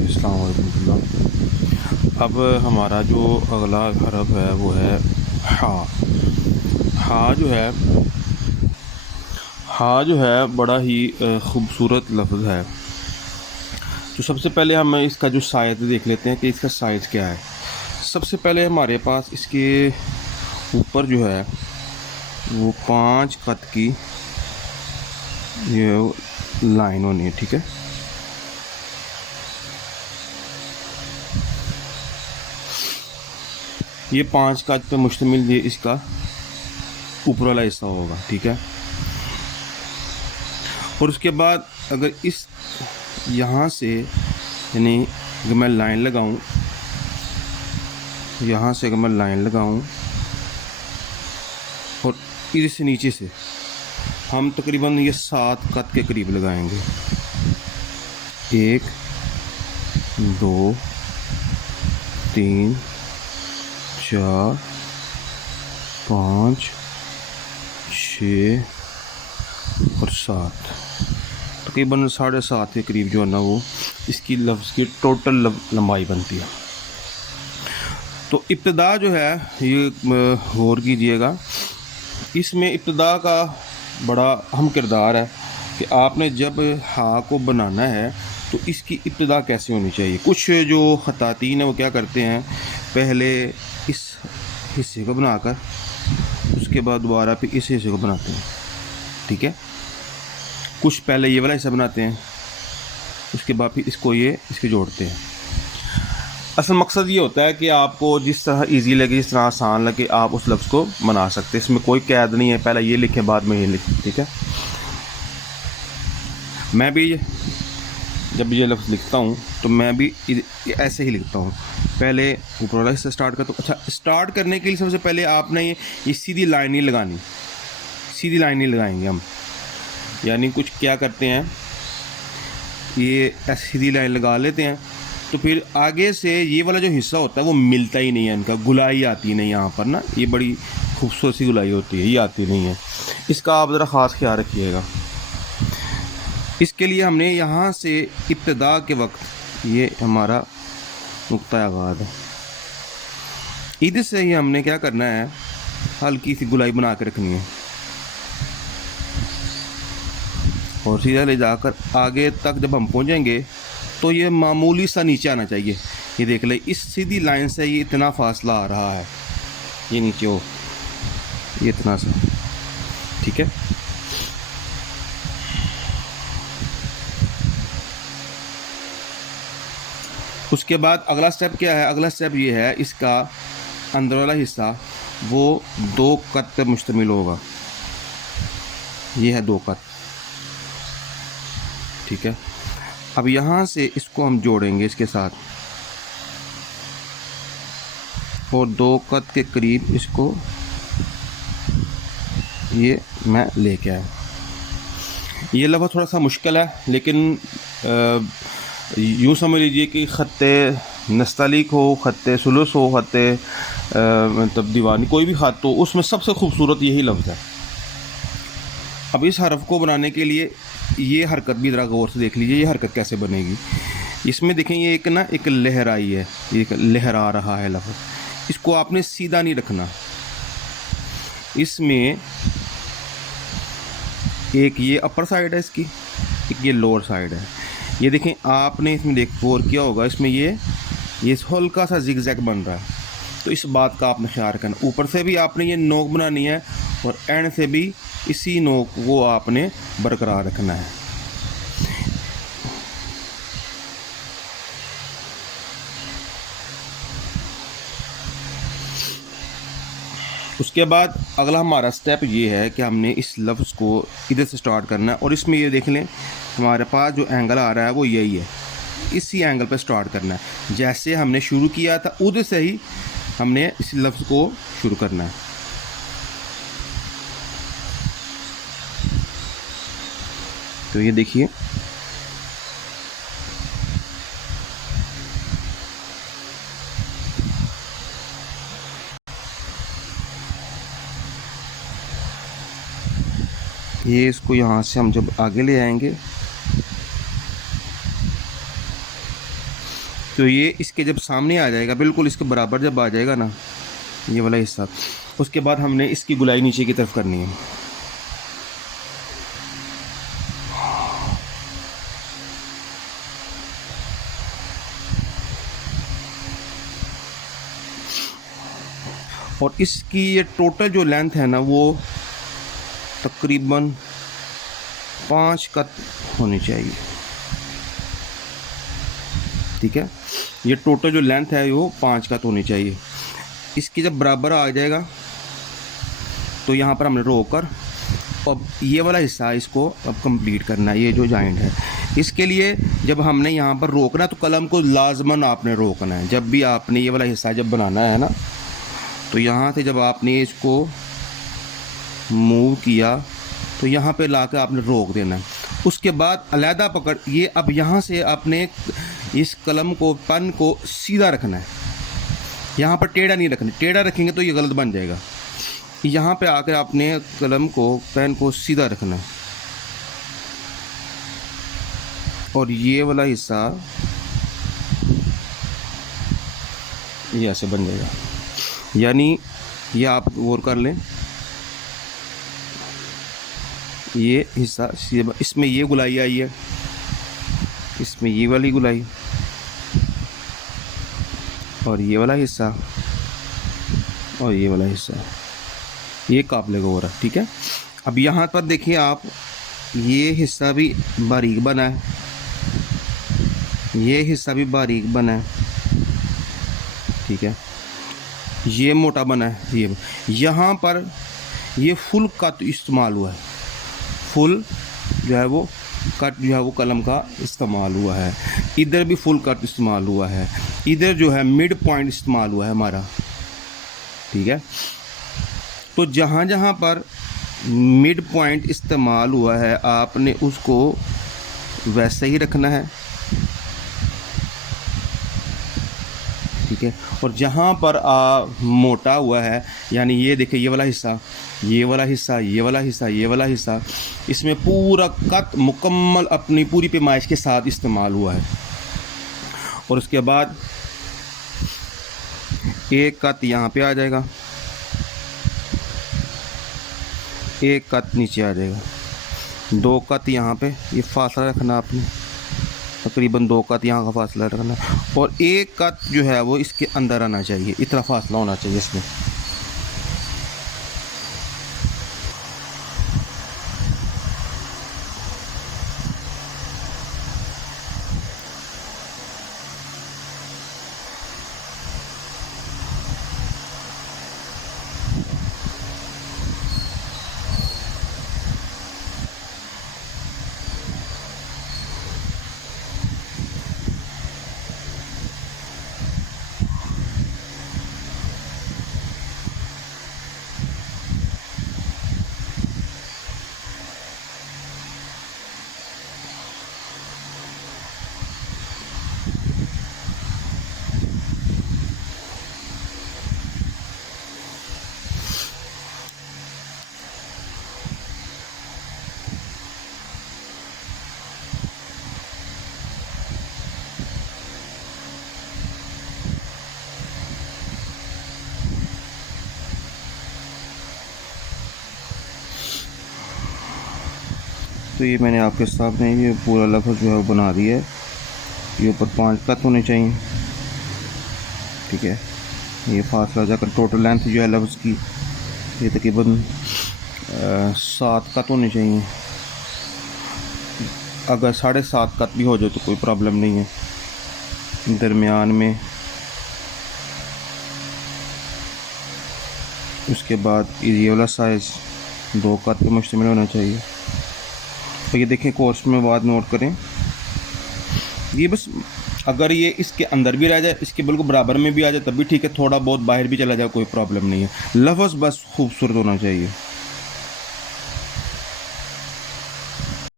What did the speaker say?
अस्सलाम वालेकुम। अब हमारा जो अगला हरफ है वो है हा। हा जो है बड़ा ही ख़ूबसूरत लफ्ज़ है। तो सबसे पहले हम इसका जो साइज़ देख लेते हैं कि इसका साइज़ क्या है। सबसे पहले हमारे पास इसके ऊपर जो है वो 5 कत की ये लाइन होनी है, ठीक है। ये 5 कत पे मुश्तमिल ये इसका ऊपर वाला हिस्सा होगा, ठीक है। और उसके बाद अगर इस यहाँ से यानी अगर मैं लाइन लगाऊँ, यहाँ से अगर मैं लाइन लगाऊँ और इधर से नीचे से हम तकरीबन ये 7 कत के करीब लगाएंगे। 1 2 3 4 5 6 और 7, तकरीबन 7.5 के करीब जो है ना वो इसकी लफ्ज़ की टोटल लंबाई बनती है। तो इब्तिदा जो है ये गौर कीजिएगा, इसमें इब्तिदा का बड़ा अहम किरदार है कि आपने जब हा को बनाना है तो इसकी इब्तिदा कैसे होनी चाहिए। कुछ जो ख़तातीन है वो क्या करते हैं, पहले इस हिस्से को बनाकर उसके बाद दोबारा फिर इस हिस्से को बनाते हैं, ठीक है। कुछ पहले ये वाला हिस्सा बनाते हैं, उसके बाद फिर इसके जोड़ते हैं। असल मकसद ये होता है कि आपको जिस तरह इजी लगे, जिस तरह आसान लगे, आप उस लफ्ज़ को बना सकते हैं। इसमें कोई कैद नहीं है पहले ये लिखें बाद में ये लिखें, ठीक है। मैं भी जब ये लफ्ज़ लिखता हूँ तो मैं भी ऐसे ही लिखता हूँ, पहले ऊपर वाला हिस्सा स्टार्ट करता हूँ। अच्छा, स्टार्ट करने के लिए सबसे पहले आपने ये सीधी लाइन नहीं लगानी, सीधी लाइन नहीं लगाएंगे हम। यानी कुछ क्या करते हैं, ये ऐसी सीधी लाइन लगा लेते हैं तो फिर आगे से ये वाला जो हिस्सा होता है वो मिलता ही नहीं है, इनका गुलाई आती नहीं यहाँ पर ना, ये बड़ी खूबसूरत सी गुलाई होती है, ये आती नहीं है। इसका आप ज़रा ख़ास ख्याल रखिएगा। इसके लिए हमने यहाँ से इब्तिदा के वक्त ये हमारा नुक्ता आगाज़ है, इधर से ही हमने क्या करना है, हल्की सी गुलाई बना के रखनी है और सीधा ले जाकर आगे तक जब हम पहुँचेंगे तो ये मामूली सा नीचे आना चाहिए। ये देख ले, इस सीधी लाइन से ये इतना फासला आ रहा है, ये नीचे हो, ये इतना सा, ठीक है। उसके बाद अगला स्टेप क्या है, अगला स्टेप ये है, इसका अंदर वाला हिस्सा वो 2 कत पे मुश्तमिल होगा। ये है 2 कत, ठीक है। अब यहाँ से इसको हम जोड़ेंगे इसके साथ और 2 कत के करीब इसको ये मैं लेके आया। ये लफ्ज़ थोड़ा सा मुश्किल है, लेकिन यूँ समझ लीजिए कि ख़त्ते नस्तलीक हो, ख़त्ते सुलुस हो, ख़त्ते मतलब दीवानी, कोई भी ख़त हो, उसमें सबसे खूबसूरत यही लफ्ज़ है। अब इस हरफ को बनाने के लिए ये हरकत भी ज़रा गौर से देख लीजिए, ये हरकत कैसे बनेगी। इसमें देखें, ये एक लहर आई है, एक लहरा रहा है लफ्ज़, इसको आपने सीधा नहीं रखना। इसमें एक ये अपर साइड है इसकी, एक ये लोअर साइड है। ये देखें, आपने इसमें गौर किया होगा, इसमें ये हल्का सा जिगजैग बन रहा है, तो इस बात का आपने ख्याल रखना। ऊपर से भी आपने ये नोक बनानी है और एंड से भी इसी नोक को आपने बरकरार रखना है। उसके बाद अगला हमारा स्टेप ये है कि हमने इस लफ्ज़ को इधर से स्टार्ट करना है और इसमें ये देख लें, हमारे पास जो एंगल आ रहा है वो यही है, इसी एंगल पे स्टार्ट करना है। जैसे हमने शुरू किया था उधर से ही हमने इस लफ्ज़ को शुरू करना है। तो ये देखिए, ये इसको यहाँ से हम जब आगे ले आएंगे तो ये इसके जब सामने आ जाएगा, बिल्कुल इसके बराबर जब आ जाएगा ना ये वाला हिस्सा, उसके बाद हमने इसकी गुलाई नीचे की तरफ करनी है। और इसकी ये टोटल जो लेंथ है ना वो तकरीबन 5 कत होनी चाहिए। ठीक है, ये टोटल जो लेंथ है वो 5 कत होनी चाहिए। इसकी जब बराबर आ जाएगा तो यहाँ पर हमने रोक कर अब ये वाला हिस्सा इसको अब कंप्लीट करना है। ये जो जॉइंट है इसके लिए जब हमने यहाँ पर रोकना तो कलम को लाजमन आपने रोकना है। जब भी आपने ये वाला हिस्सा जब बनाना है ना तो यहाँ से जब आपने इसको मूव किया तो यहाँ पे ला के आपने रोक देना है। उसके बाद अलहदा पकड़ ये अब यहाँ से आपने इस कलम को पेन को सीधा रखना है, यहाँ पर टेढ़ा नहीं रखना। टेढ़ा रखेंगे तो ये गलत बन जाएगा। यहाँ पे आकर आपने कलम को पेन को सीधा रखना है और ये वाला हिस्सा ये ऐसे बन जाएगा। यानी ये आप गौर कर लें, ये हिस्सा इसमें ये गुलाई आई है, इसमें ये वाली गुलाई और ये वाला हिस्सा और ये वाला हिस्सा, ये काबले को हो रहा है। ठीक है, अब यहाँ पर देखिए आप, ये हिस्सा भी बारीक बना है, ये हिस्सा भी बारीक बना है। ठीक है, ये मोटा बना है। ये यहाँ पर ये फुल कट इस्तेमाल हुआ है, फुल जो है वो कट जो है वो कलम का इस्तेमाल हुआ है। इधर भी फुल कट इस्तेमाल हुआ है, इधर जो है मिड पॉइंट इस्तेमाल हुआ है हमारा। ठीक है, तो जहाँ जहाँ पर मिड पॉइंट इस्तेमाल हुआ है आपने उसको वैसे ही रखना है। ठीक है, और जहाँ पर मोटा हुआ है, यानी ये देखिए ये वाला हिस्सा, ये वाला हिस्सा, ये वाला हिस्सा, ये वाला हिस्सा, इसमें पूरा कट मुकम्मल अपनी पूरी पैमाइश के साथ इस्तेमाल हुआ है। और उसके बाद एक कट यहाँ पे आ जाएगा, एक कट नीचे आ जाएगा, 2 कट यहाँ पे, ये फासला रखना आपने, तकरीबन 2 कट यहाँ का फासला रखना, और एक कट जो है वो इसके अंदर आना चाहिए, इतना फासला होना चाहिए इसमें। तो ये मैंने आपके सामने ये पूरा लफ्ज़ जो है वो बना दिया है। ये ऊपर 5 कट होने चाहिए। ठीक है, ये फासला जाकर टोटल लेंथ जो है लफ्ज़ की ये तकरीबन 7 कट होने चाहिए। अगर 7.5 कट भी हो जाए तो कोई प्रॉब्लम नहीं है। दरमियान में उसके बाद ये वाला साइज़ 2 कट पे मुश्तमिल होना चाहिए। तो ये देखें, कोर्स में बात नोट करें, ये बस अगर ये इसके अंदर भी रह जाए, इसके बिल्कुल बराबर में भी आ जाए तब भी ठीक है, थोड़ा बहुत बाहर भी चला जाए कोई प्रॉब्लम नहीं है। लफ्ज़ बस खूबसूरत होना चाहिए।